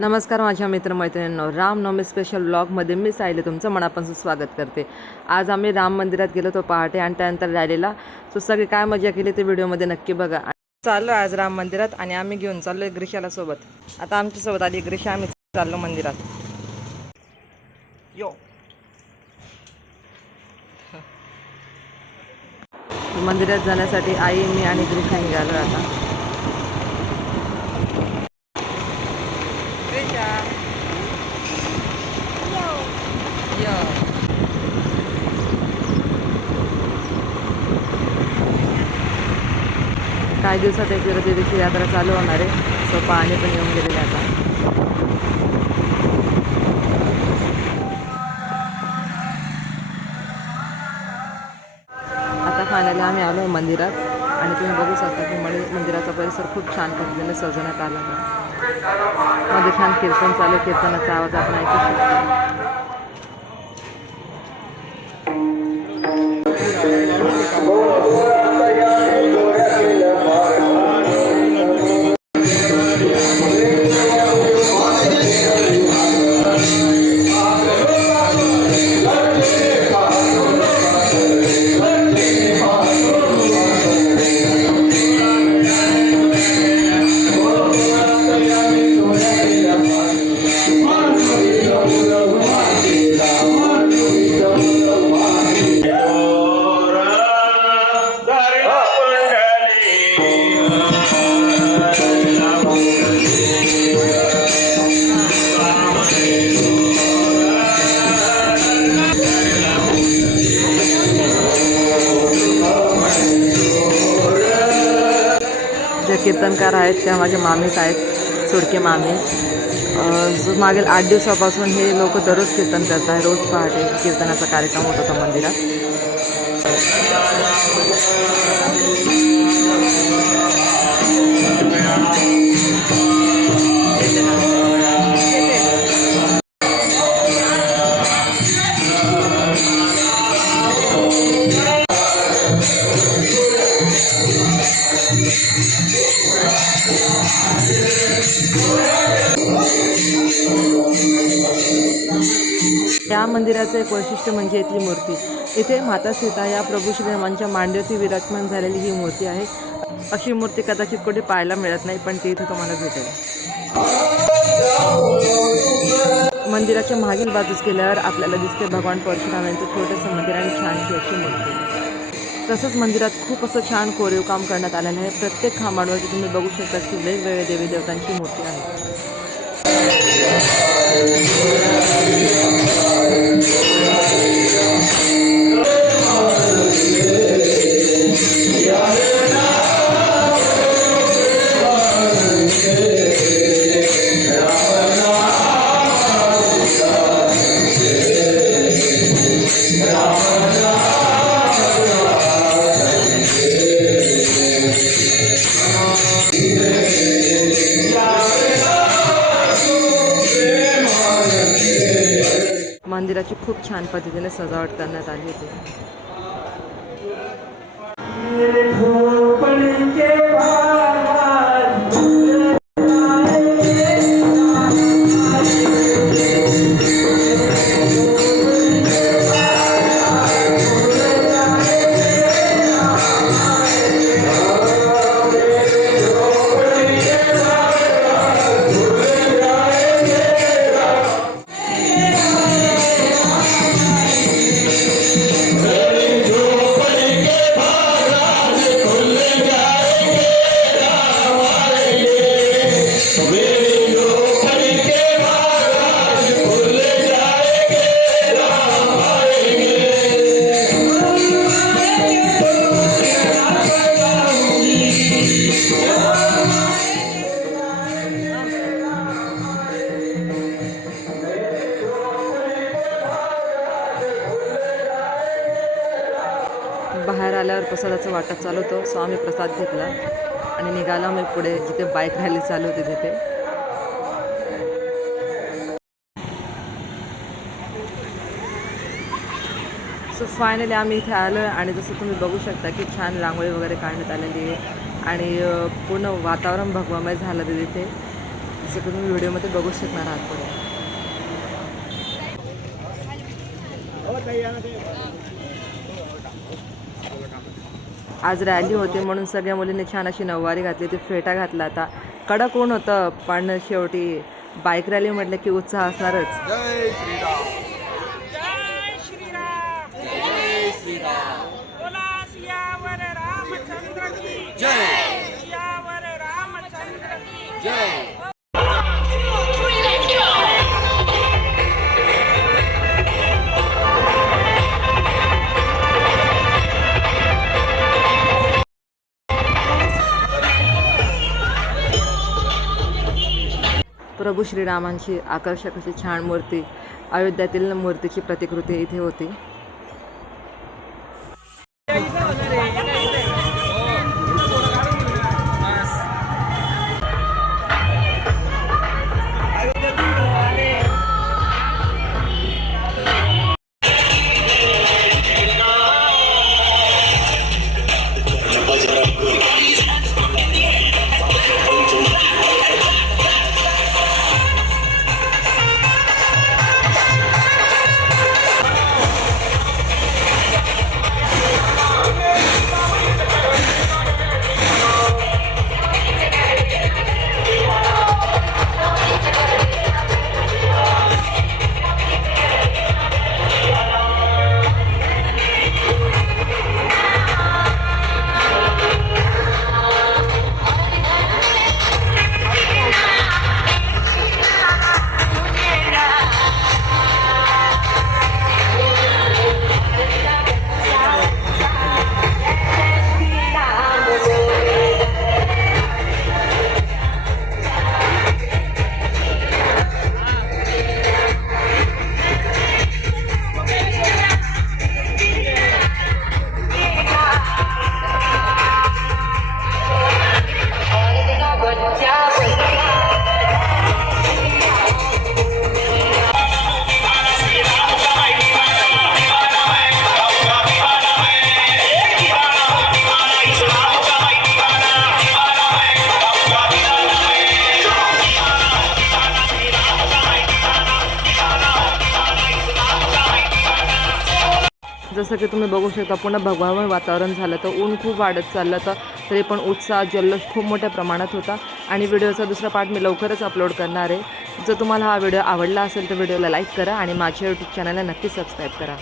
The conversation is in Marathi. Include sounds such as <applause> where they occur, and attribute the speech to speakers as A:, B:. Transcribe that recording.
A: नमस्कार माझ्या मित्रमैत्रिणींनो. रामनवमी स्पेशल ब्लॉगमध्ये मी सायले तुमचं मनापासून स्वागत करते. आज आम्ही राम मंदिरात गेलो तो पहाटे आणि त्यानंतर रॅलीला. सो सगळी काय मजा केली ते व्हिडिओमध्ये नक्की बघा. चाललो आज राम मंदिरात आणि आम्ही घेऊन चाललो ग्रीशाला सोबत. आता आमच्यासोबत आली ग्रीशा. आम्ही चाललो मंदिरात. यो. <laughs> मंदिरात जाण्यासाठी आई मी आणि ग्रीशा निघालो आता. ग्रीशा यो काही दिवसात एक देवीची यात्रा चालू होणार आहे सो पाणी पण येऊन गेलेले आता आता फायनली आम्ही आलो मंदिरात तुम्ही बघू शकता की मणी मंदिराचा परिसर खूप छान पद्धतीने सजवण्यात आला मध्ये छान कीर्तन चालू कीर्तनाचा आवाज आपण ऐकू शकतो. जे कीर्तनकार आहेत त्या माझे मामीच आहेत सुडके मामी. मागील आठ दिवसापासून हे लोक दररोज कीर्तन करत आहे रोज पहाटे कीर्तनाचा कार्यक्रम होत होता मंदिरात. या मंदिराचं एक वैशिष्ट्य म्हणजे इथली मूर्ती. इथे माता सीता या प्रभू श्रीरामांच्या मांडीवरती विराजमान झालेली ही मूर्ती आहे. अशी मूर्ती कदाचित कुठे पाहायला मिळत नाही पण ती इथे तुम्हाला भेटेल. मंदिराच्या मागील बाजूस गेल्यावर आपल्याला दिसते भगवान परशुरामांचं छोटंसं मंदिर आणि छानशी अशी मूर्ती. तसंच मंदिरात खूप असं छान कोरीव काम करण्यात आलेलं आहे. प्रत्येक खांबांवरती तुम्ही बघू शकता की वेगवेगळ्या देवी देवतांची मूर्ती आहे. मंदिराची खूप छान पद्धतीने सजावट करण्यात आली होती. आल्यावर प्रसादाचं वाटप चालू होतं. सो आम्ही प्रसाद घेतला. आणि निघालो आम्ही पुढे. जिथे बाईक रॅली चालू होती तिथे. सो फायनली आम्ही इथे आलो आणि जसं तुम्ही बघू शकता की छान रांगोळी वगैरे काढण्यात आलेली आहे. आणि पूर्ण वातावरण भगवामय झालं ते तिथे. जसं की तुम्ही व्हिडिओमध्ये बघू शकणार आहात पुढे. आज रॅली होती म्हणून सगळ्या मुलींनी छान अशी नऊवारी घातली ती फेटा घातला आता. कडक ऊन होतं पण शेवटी बाईक रॅली म्हटलं की उत्साह असणारच.
B: जय.
A: प्रभू श्रीरामांची आकर्षक अशी छान मूर्ती अयोध्यातील मूर्तीची प्रतिकृती इथे होती. जसं की तुम्ही बघू शकता पुन्हा भगवामय वातावरण झालं तर ऊन खूप वाढत चाललं तर तरी पण उत्साह जल्लोष खूप मोठ्या प्रमाणात होता. आणि व्हिडिओचा दुसरा पार्ट मी लवकरच अपलोड करणार आहे. जर तुम्हाला हा व्हिडिओ आवडला असेल तर व्हिडिओला लाईक करा आणि माझ्या यूट्यूब चॅनलला नक्की सबस्क्राईब करा.